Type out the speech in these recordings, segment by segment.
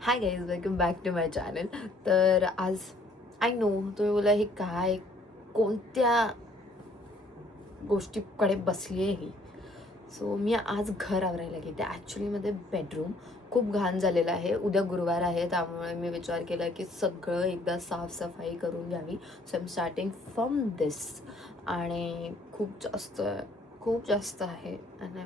High guys, welcome back to my channel. तर आज I know तुम्ही बोला हे काय कोणत्या गोष्टीकडे बसली आहे ही. सो मी आज घर आवरायला घेते. ॲक्च्युलीमध्ये बेडरूम खूप घाण झालेला आहे. उद्या गुरुवार आहे, त्यामुळे मी विचार केला की सगळं एकदा साफसफाई करून घ्यावी. So I am starting from this. आणि खूप जास्त आहे आणि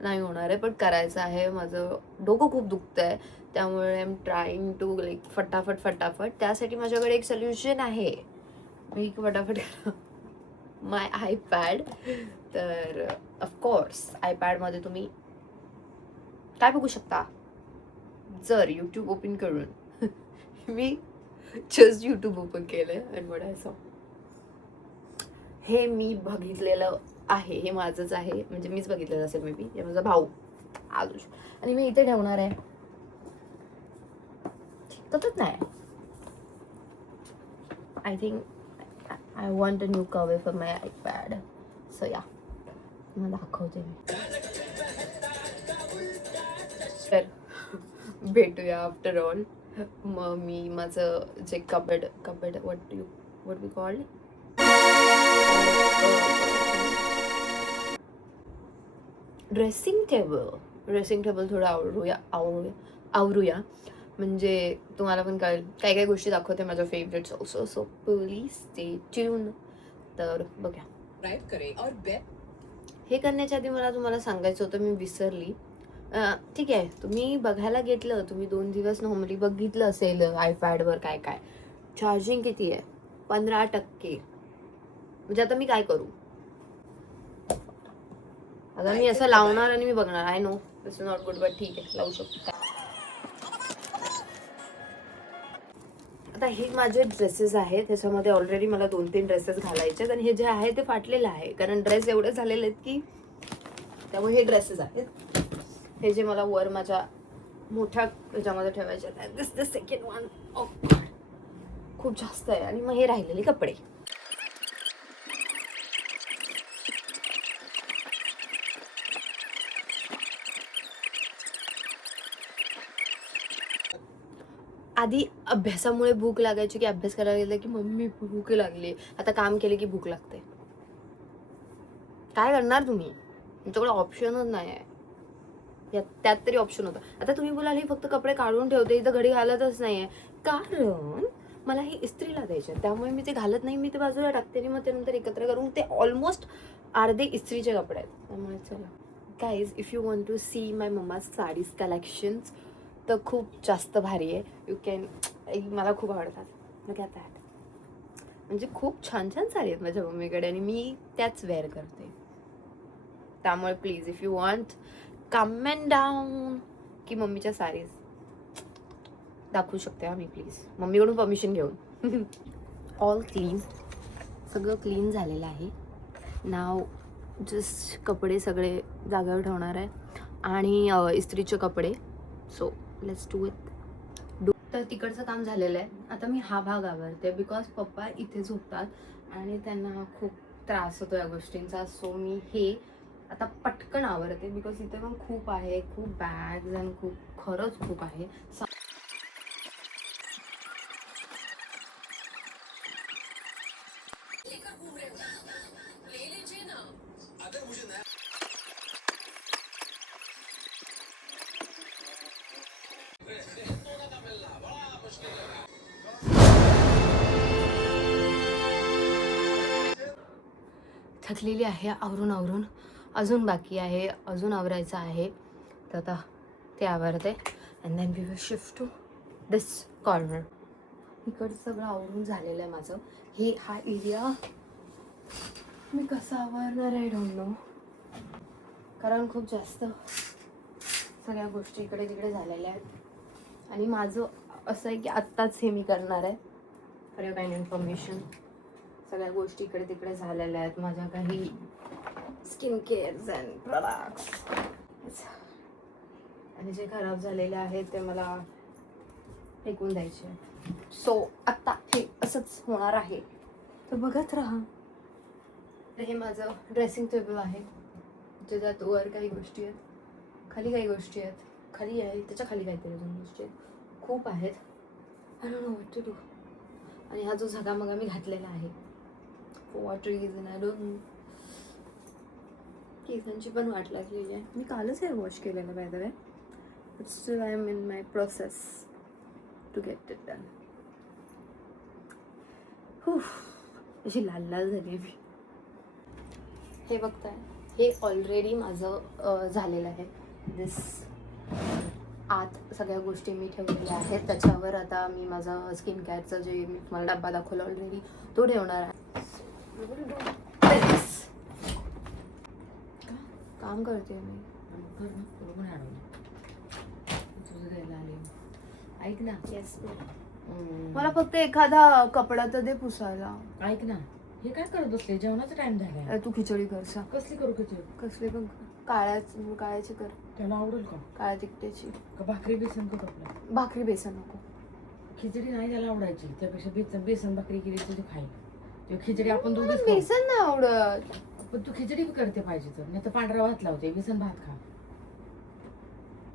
नाही होणार आहे, पण करायचं आहे. माझं डोकं खूप दुखतं आहे, त्यामुळे I am trying to like फटाफट. त्यासाठी माझ्याकडे एक सोल्युशन आहे. मी फटाफट माय आयपॅड. तर ऑफकोर्स आयपॅडमध्ये तुम्ही काय बघू शकता. जर यूट्यूब ओपन करून मी जस्ट यूट्यूब ओपन केलं आणि म्हणायचं हे मी बघितलेलं आहे, हे माझंच आहे, म्हणजे मीच बघितलेलं असेल मे बी. हे माझा भाऊ आलूष आणि मी इथे ठेवणार आहे. तसंच नाही, I think I want a new cover for my iPad. So या मला दाखवते मी. तर भेटूया आफ्टर ऑल. मग मी माझं जे cupboard what we called dressing table थोडं आवरूया. म्हणजे तुम्हाला पण कळेल. काही काही गोष्टी दाखवते माझ्या favourites also. So please stay tune. तर बघा. हे करण्याच्या आधी मला तुम्हाला सांगायचं होतं, मी विसरली. ठीक आहे, तुम्ही बघायला घेतलं, तुम्ही 2 दिवस नॉर्मली बघितलं असेल आयपॅडवर काय काय चार्जिंग किती आहे. 15%. म्हणजे आता मी काय करू. आता मी असं लावणार आणि मी बघणार. I know this is not good, but ठीक आहे, लावू शकतो. आता हे माझे ड्रेसेस आहेत, त्याच्यामध्ये ऑलरेडी मला 2-3 ड्रेसेस घालायचे आहेत आणि हे जे आहे ते फाटलेलं आहे, कारण ड्रेस एवढे झालेले आहेत की त्यामुळे हे ड्रेसेस आहेत. हे जे मला वर माझ्या मोठ्या ह्याच्यामध्ये ठेवायचे आहेत. दिस द सेकंड वन. खूप जास्त आहे. आणि मग हे राहिलेले कपडे. आधी अभ्यासामुळे भूक लागायची, की अभ्यास करायला गेलं की मम्मी भूक लागली. आता काम केले की भूक लागते. काय करणार तुम्ही? तुमच्याकडे ऑप्शनच नाही आहे. त्यात तरी ऑप्शन होता. आता तुम्ही बोलाल हे फक्त कपडे काढून ठेवते, इथं घडी घालतच नाहीये, कारण मला हे इस्त्रीला द्यायचे, त्यामुळे मी ते घालत नाही. मी ते बाजूला टाकते आणि मग त्यानंतर एकत्र करून ते ऑलमोस्ट अर्धे इस्त्रीचे कपडे आहेत. त्यामुळे चला guys, if you want to see my mumma saris collections, तर खूप जास्त भारी आहे. You can. मला खूप आवडतात. मग आता म्हणजे खूप छान छान साडी आहेत माझ्या मम्मीकडे आणि मी त्याच वेअर करते. त्यामुळे please if you want comment down की मम्मीच्या साडीज दाखवू शकते आम्ही, प्लीज मम्मीकडून परमिशन घेऊन. ऑल क्लीन, सगळं क्लीन झालेलं आहे. नाव जस्ट कपडे सगळे जागेवर ठेवणार आहे आणि इस्त्रीचे कपडे. So let's do it. तर तिकडचं काम झालेलं आहे. आता मी हा भाग आवरते, बिकॉज पप्पा इथे झोपतात आणि त्यांना खूप त्रास होतो या गोष्टींचा. सो मी हे आता पटकन आवरते, बिकॉज इथे पण खूप आहे, खूप बॅग्स आणि खरंच खूप आहे. थकलेली आहे आवरून. अजून बाकी आहे, अजून आवरायचं आहे. तर आता ते आवरते and then we will shift to this corner. इकडचं सगळं आवरून झालेलं आहे माझं. हा एरिया मी कसा आवरणार आहे डोंट नो, कारण खूप जास्त सगळ्या गोष्टी इकडे तिकडे झालेल्या आहेत. आणि माझं असं आहे की आत्ताच हे मी करणार आहे. फॉर युअर काइंड इन्फॉर्मेशन, सगळ्या गोष्टी इकडे तिकडे झालेल्या आहेत. माझ्या काही स्किन केअर्स अँड प्रोडक्ट्स आणि जे खराब झालेले आहेत ते मला फेकून द्यायचे. सो आत्ता हे असंच होणार आहे, तर बघत राहा. हे माझं ड्रेसिंग टेबल आहे, ज्याच्यात वर काही गोष्टी आहेत, खाली काही गोष्टी आहेत. खाली आहे, त्याच्या खाली काहीतरी अजून गोष्टी खूप आहेत. I don't know what to do. आणि हा जो झगामगा मी घातलेला आहे for what reason I don't know. केसांची पण वाट लागलेली आहे. मी कालच हेअर वॉश केलेलं by the way, but still I am in my process to get it done. अशी लाल लाल झाली आहे मी. हे बघताय, हे ऑलरेडी माझं झालेलं आहे. दिस आत सगळ्या गोष्टी मी ठेवलेल्या आहेत. त्याच्यावर आता मी माझा स्किन केअरचं जे मी तुम्हाला डब्बा दाखवला ऑलरेडी तो ठेवणार आहे. काम करते मी. ऐक ना. येस, मला फक्त एखादा कपडा तर दे पुसायला. ऐक ना, हे काय करत बसले? जेवणाचा टाइम झालाय. तू खिचडी कर. कसली करू खिचडी? कसली पण काळ्याची कर. त्याला आवडेल का? काळ्या तिखट्याची. का भाकरी बेसन करू आपलं? भाकरी बेसन नको. खिचडी नाही त्याला आवडायची, त्यापेक्षा बेसन भाकरी केली तुझी खाईल. खिचडी आपण दोघीच बेसन नाही आवडत. पण तू खिचडी करते पाहिजे तर, नाही तर पांढरा भात लावते. बेसन भात खा.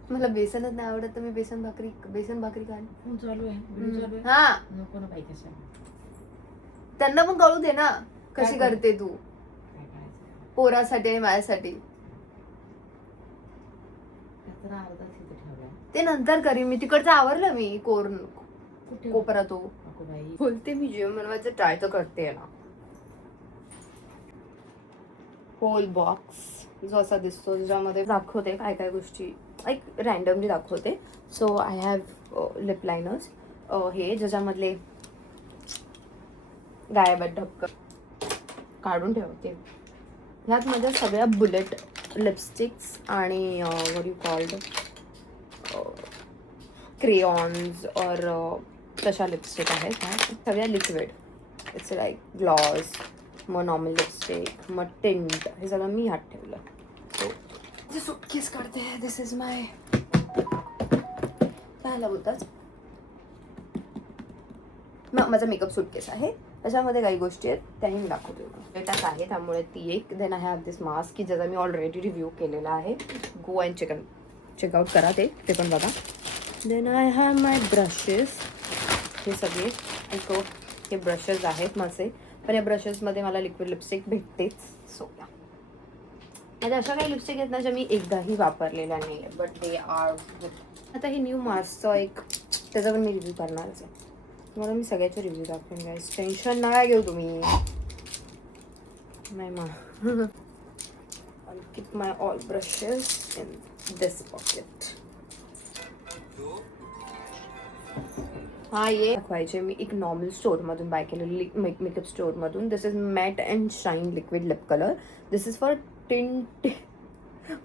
मला बेसनच नाही आवडत तर मी बेसन भाकरी खाईन. फोन चालू आहे, व्हिडिओ चालू आहे. हा, नको ना बाई. कशा त्यांना पण कळू दे ना कशी काय करते तू काय करायचं? पोरासाठी आणि माझ्यासाठी. तर अर्धा तिथे ठेवलाय. ते नंतर करीन मी. तिकडचं आवरलं मी. कुठे? कोपरा तो. नको बाई. बोलते मी जेवण बनवायचं ट्राय तर करते ना. होल बॉक्स जो असा दिसतो ज्यामध्ये दाखवते काय काय गोष्टी एक रँडमली दाखवते. So I have lip liners हे ज्याच्यामधले गायब ढक्कन काढून ठेवते. ह्यात माझ्या सगळ्या बुलेट लिपस्टिक्स आणि व्हॉट यू कॉल्ड क्रेयॉन्स और तशा लिपस्टिक आहेत. ह्या सगळ्या लिक्विड. इट्स लाईक ग्लॉस, मग नॉर्मल लिपस्टिक, मग टिंट, हे सगळं मी ह्यात ठेवलं. सो सूटकेस काढते. दिस इज माय काय बोलतात माझा मेकअप सूटकेस आहे. त्याच्यामध्ये काही गोष्टी आहेत त्याही मी दाखवते. डेटाच आहे त्यामुळे ती एक. Then I have this mask की ज्याचा मी ऑलरेडी रिव्ह्यू केलेला आहे. गो अँड चेकआउट करा ते पण बघा. Then I have my brushes. हे सगळे हे ब्रशेस आहेत माझे. पण या ब्रशेसमध्ये मला लिक्विड लिपस्टिक भेटतेच. सो आता अशा काही लिपस्टिक आहेत ना ज्या मी एकदाही वापरलेल्या नाही आहे, बट दे आर. आता हे न्यू मास्कचं एक त्याचा पण मी रिव्ह्यू करणारच आहे. मला मी सगळ्याचे रिव्ह्यू दाखवेन गाईस. टेन्शन नका घेऊ तुम्ही. I'll keep my all brushes in this pocket. हा ये दाखवायचे मी एक नॉर्मल स्टोअरमधून बाय केलेली मेकअप स्टोअरमधून. This is matte and shine liquid lip colour. This is for tint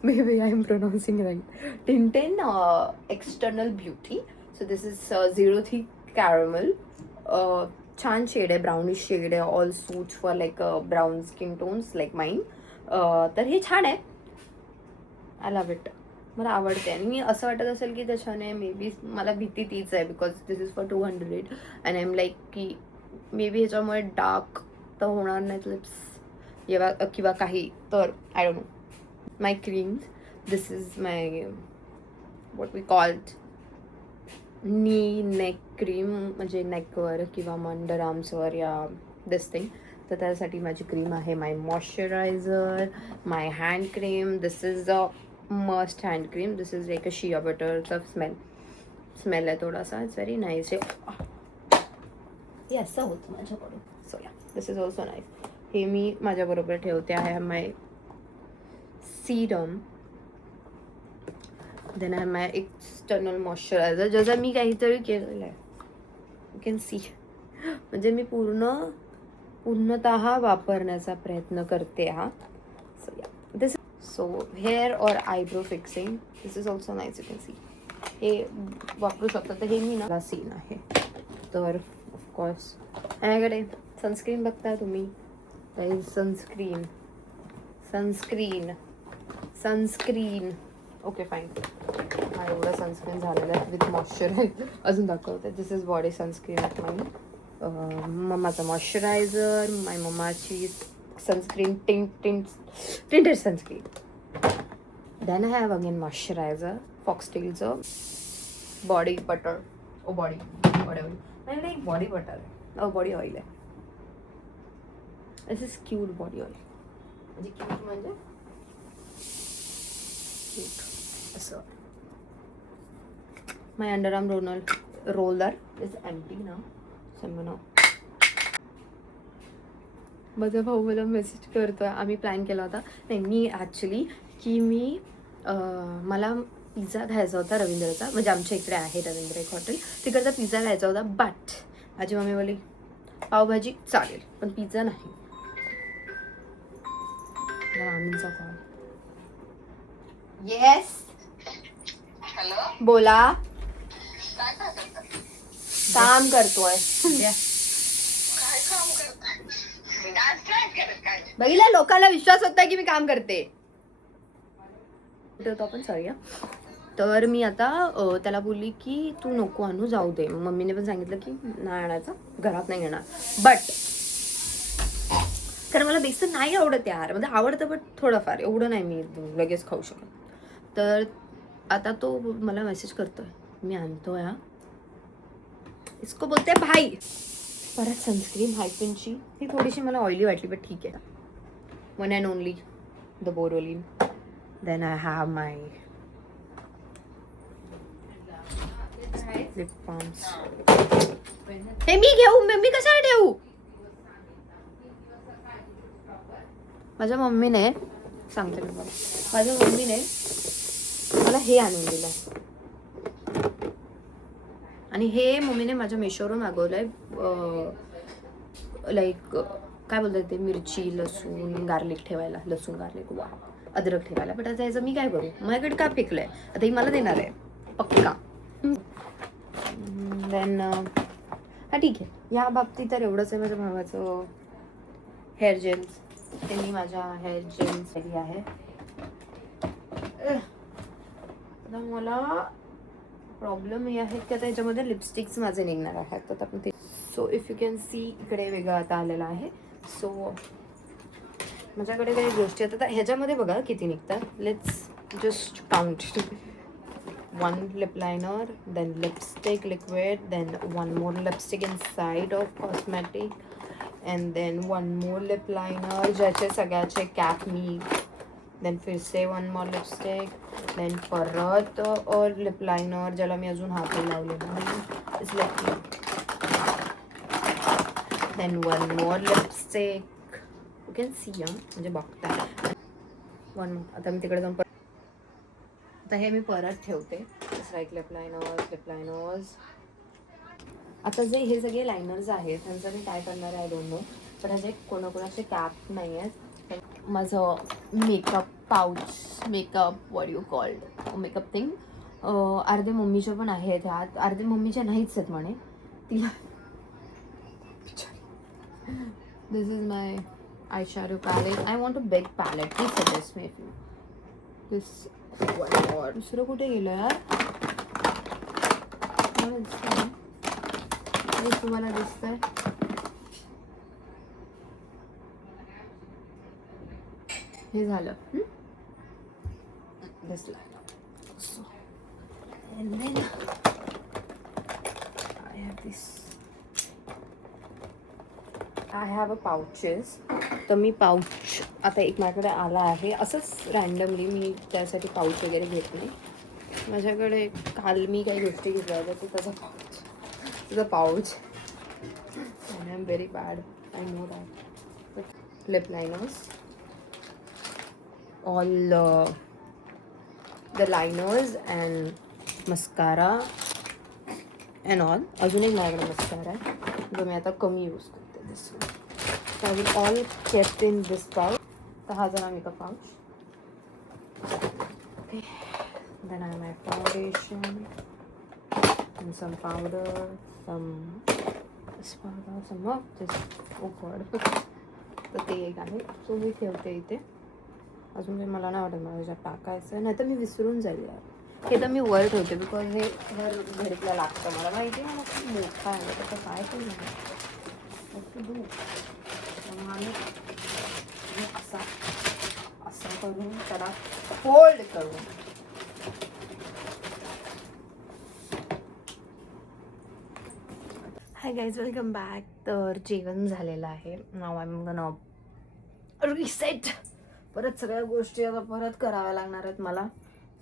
maybe I am pronouncing right. Tintin external beauty. So this is 03 caramel. छान shade आहे, brownish shade आहे. All suit for like brown skin tones like mine. तर हे छान आहे. I love it. मला आवडते. आणि मी असं वाटत असेल की त्याच्याने मे बी मला भीती तीच आहे because this is for 200 and I am like की मे बी ह्याच्यामुळे डार्क तर होणार नाहीत लिप्स किंवा काही. तर I don't no. My creams. This is my what we called knee neck cream, म्हणजे नेकवर किंवा अंडर आर्म्सवर या दिस थिंग. तर त्यासाठी माझी क्रीम आहे. My moisturiser, my hand cream. This is a must hand cream. This is like a shea बटरचा smell आहे थोडासा. It's very nice. हे असं होतं माझ्याकडून. So yeah this is also nice. हे मी माझ्याबरोबर ठेवते. I have my serum. Then I my external moisturiser ज्याचा मी काहीतरी केलेलं आहे. You can see. म्हणजे मी पूर्णतः वापरण्याचा प्रयत्न करते हा. So yeah this. So hair और eyebrow fixing. This is also nice. You can see. हे वापरू शकता. तर हे मी ना सीन आहे. तर ऑफकोर्स माझ्याकडे सनस्क्रीन बघताय तुम्ही. Sunscreen okay fine. हा एवढं सनस्क्रीन झालेलं आहे विथ मॉइश्चरायझर. अजून दाखवते. This is body sunscreen of mine. मम्माचा मॉइश्चरायझर. माय मम्माची sunscreen tinted sunscreen. Then I have again moisturiser फॉक्सटेलचं बॉडी बटर बॉडी ऑइल. माझ्याकडे एक बॉडी बटर आहे, बॉडी ऑइल आहे. This is cute body oil. म्हणजे क्यूट म्हणजे क्यूट असं. My underarm roller is empty now. So माझा भाऊ मला मेसेज करतोय. आम्ही प्लॅन केला होता, नाही मी ॲक्च्युली की मी मला पिझ्झा खायचा होता रवींद्रचा, म्हणजे आमच्या इकडे आहे रवींद्र एक हॉटेल, तिकडचा पिझ्झा खायचा होता. बट माझी मम्मी बोलली पावभाजी चालेल पण पिझ्झा नाही. आम्हीचा कॉल. येस हॅलो, बोला. काय करताय? काम करतोय. काय काम करताय? डान्स नाही करत काय? बघितलं, लोकांना विश्वास होता की मी काम करते. कुठे होतो आपण, सॉरी. तर मी आता त्याला बोलली की तू नको आणू, जाऊ दे. मम्मीने पण सांगितलं की नाही आणायचं, घरात नाही घेणार. बट कारण मला बेसन नाही आवडत यार, म्हणजे आवडतं बट थोडंफार, एवढं नाही मी लगेच खाऊ शकत. तर आता तो मला मेसेज करतोय, मी आणतोय हा. इसको बोलते भाई. परत सनस्क्रीन हायपिनची, ती थोडीशी मला ऑइली वाटली बट ठीक आहे. One and only the Boroline. Then I have my lip balms. हे मी घेऊ, मी कशाला ठेवू? माझ्या मम्मीने सांगते मी बघा, माझ्या मम्मीने मला हे आणून दिलं. आणि हे मम्मीने माझ्या मेशोवरून मागवलंय. लाईक काय बोलतात ते, मिरची लसूण गार्लिक ठेवायला, लसूण गार्लिक वा अद्रक ठेवायला. बट आता याचं मी काय करू, माझ्याकडे का फेकलंय, आता ही मला देणार आहे पक्का. देन हा ठीक आहे. या बाबतीत तर एवढंच आहे. माझ्या भावाचं हेअर जेल्स, ते मी माझ्या हेअर जेल्ससाठी आहे. आता मला प्रॉब्लेम हे आहे की आता याच्यामध्ये लिपस्टिक्स माझे निघणार आहेत. तर आपण ते, so if you can C, इकडे वेगळं आता आलेलं आहे. सो माझ्याकडे काही गोष्टी आता ह्याच्यामध्ये बघा किती निघतात. Let's just count. 1 lip liner, then lipstick liquid, then 1 more lipstick inside of cosmetic, and then 1 more lip liner ज्याचे सगळ्याचे कॅप मी, then फिर से 1 more lipstick, then परत और lip liner ज्याला मी अजून हात लावलेला नाही. It's like then 1 more lipstick. You can see म्हणजे बघता 1 more. आता मी तिकडे जाऊन आता हे मी परत ठेवते. Like lip liners. आता जे हे सगळे लायनर्स आहेत त्यांचं मी काय करणार आहे डोंट नो. पण ह्याचे कोणाकोणाचे कॅप नाही आहेत. माझं makeup pouch, makeup what you called makeup thing, अर्धे मम्मीचे पण आहेत ह्यात, अर्धे मम्मीचे नाहीच आहेत म्हणे. तिला this is my eye shadow palette. I want a big palette. Please suggest me if you this. दुसरं कुठे गेलं यार, तुम्हाला दिसतंय हे झालं दिसलं. And then I have a pouches. तर मी पाऊच आता एक माझ्याकडे आला आहे. असंच रँडमली मी त्यासाठी पाऊच वगैरे घेतली. माझ्याकडे काल मी काही गोष्टी घेतल्या होत्या ते त्याचा pouch. I am very bad, I know that. Lip liners, all the liners and mascara and all. अजून एक माझ्याकडे मस्कारा आहे जो मी आता कमी यूज करते. दिस I will all kept in this pouch. तर हा झाला makeup pouch. Okay. Then I have my foundation and some powder, some this powder, some of this. Oh God. तर ते एक आहे. सो मी ठेवते इथे. अजून काही मला नाही वाटत मला ह्याच्यात टाकायचं, नाही तर मी विसरून जाईल यार. हे तर मी वर ठेवते बिकॉज हे घर घडीतला लागतं. मला माहिती आहे मला खूप मोठा आहे त्याचं काय पण नाही. असा असं करून त्याला फोल्ड करून हाय गाईज, वेलकम बॅक. तर जेवण झालेलं आहे. Now I am gonna reset. परत सगळ्या गोष्टी आता परत कराव्या लागणार आहेत मला.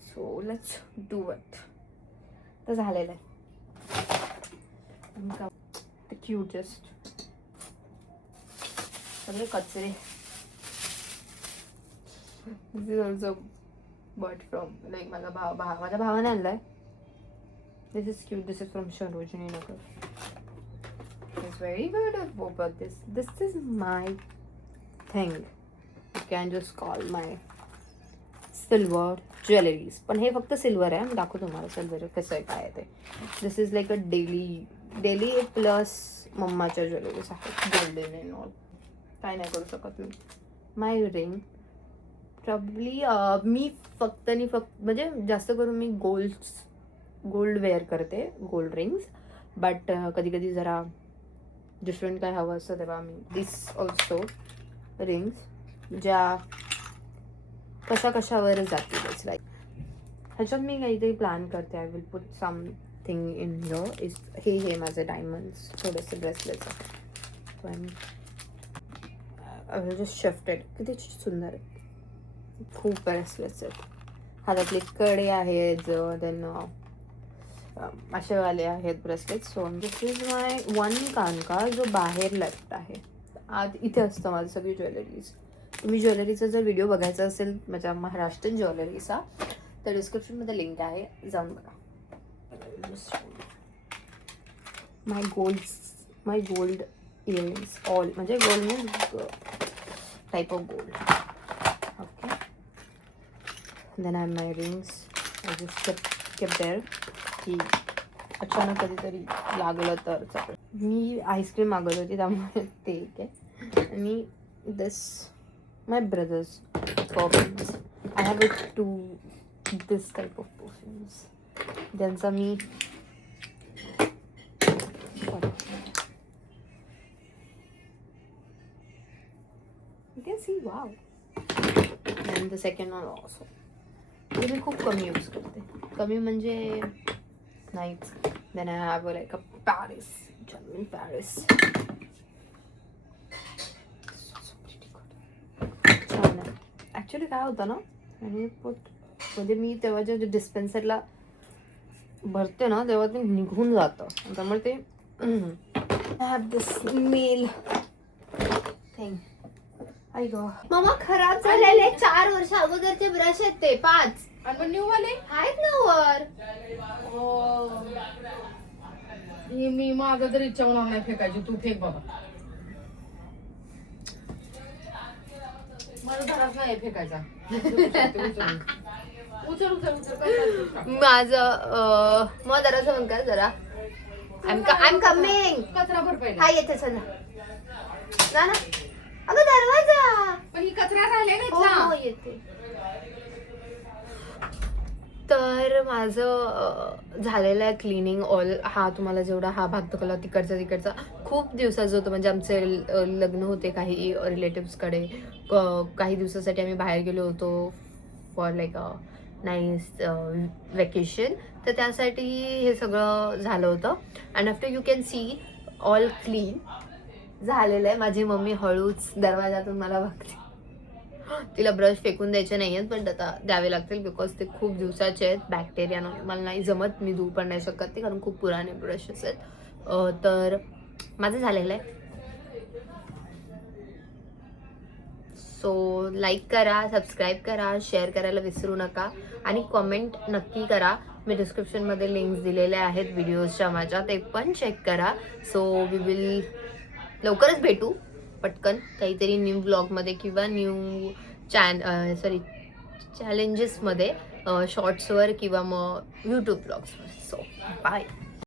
So let's do it. तर झालेलं आहे. ते क्यूटेस्ट सगळे कचरे. This is also but from like माझ्या माझ्या भावाने आणलाय. This is cute. This is from Sarojini Nagar. It's very beautiful, but this is my thing. You can just call my silver jewelries. पण हे फक्त सिल्वर आहे. मी दाखवतो तुम्हाला सिल्वर कसं आहे काय आहे ते. This is like a daily plus मम्माच्या ज्वेलरीज आहेत. Golden and all. काय नाही करू शकत मी. माय रिंग प्रॉब्ली मी फक्त म्हणजे जास्त करून मी गोल्ड वेअर करते. Gold rings. बट कधी कधी जरा डिफरंट काय हवं असतं तेव्हा मी दिस ऑल्सो रिंग्स ज्या कशावर जातीलच. लाईक ह्याच्यात मी काहीतरी प्लॅन करते. I will put something in here. Is हे माझे डायमंड्स थोडेसे ब्रेसलेट्स आहेत. I will just shifted. किती सुंदर आहे. खूप ब्रेसलेट्स आहेत. हातातले कडे आहेत. देन असेवाले आहेत bracelet. So this is my one कानका जो बाहेर लटत आहे. आत इथे असतं माझं सगळी ज्वेलरीज. तुम्ही ज्वेलरीचा जर व्हिडिओ बघायचा असेल माझ्या महाराष्ट्रीयन ज्वेलरीचा तर डिस्क्रिप्शनमध्ये लिंक आहे. जाऊन बघा. माय गोल्ड इयरिंग्स ऑल म्हणजे gold means type of gold. Okay. Then I my rings. I just kept there की अचानक कधीतरी लागलं तर. मी आईस्क्रीम मागवली होती त्यामुळे ते एक आहे. आणि this my brother's perfumes. I have it to this type of perfumes ज्यांचा मी you can see wow. And the second one also. ते मी खूप कमी यूज करते. कमी म्हणजे नाहीच. Then I have like a Paris. German Paris. छान आहे. ॲक्च्युली काय होतं ना आणि म्हणजे मी तेव्हा जे डिस्पेन्सरला भरते ना तेव्हा ते निघून जातं. त्यामुळे ते I have this male thing. आई गो मामा खराब झालेले 4 वर्ष अगोदरचे ब्रश आहेत ते 5 आणि न्यू वाले आहेत ना वर. मी माझं तर इच्छा होणार नाही फेकायची. तू फेक बाबा. मला धराच नाही फेकायचा. उचल माझं मग जरा बंद कर जरा. I am coming. कचरा भर पहिले. हा येते चला ना. अगं दरवाजा. पण ही कचरा राहिले हो नाही. येते. तर माझं झालेलं आहे क्लिनिंग ऑल. हा तुम्हाला जेवढा हा भाग दाखवला तिकडचा खूप दिवसाचं होतं. म्हणजे आमचे लग्न होते काही रिलेटिव्सकडे. काही दिवसासाठी आम्ही बाहेर गेलो होतो for like a nice vacation. तर त्यासाठी हे सगळं झालं होतं. And after you can see all clean झालेलं आहे. माझी मम्मी हळूच दरवाजातून मला बघते. तिला ब्रश फेकून द्यायचे नाही आहेत पण आता द्यावे लागतील बिकॉज ते खूप दिवसाचे आहेत. बॅक्टेरिया मला नाही जमत. मी धुवू पण नाही शकत ते कारण खूप पुराणे ब्रशेस आहेत. तर माझं झालेलं आहे. सो लाईक करा, सबस्क्राईब करा, शेअर करायला विसरू नका आणि कॉमेंट नक्की करा. मी डिस्क्रिप्शनमध्ये लिंक्स दिलेल्या आहेत व्हिडिओजच्या माझ्या. ते पण चेक करा. सो वी विल लवकरच भेटू पटकन काहीतरी न्यू ब्लॉगमध्ये किंवा न्यू चॅलेंजेसमध्ये शॉर्ट्सवर किंवा मग यूट्यूब ब्लॉग्सवर. So bye.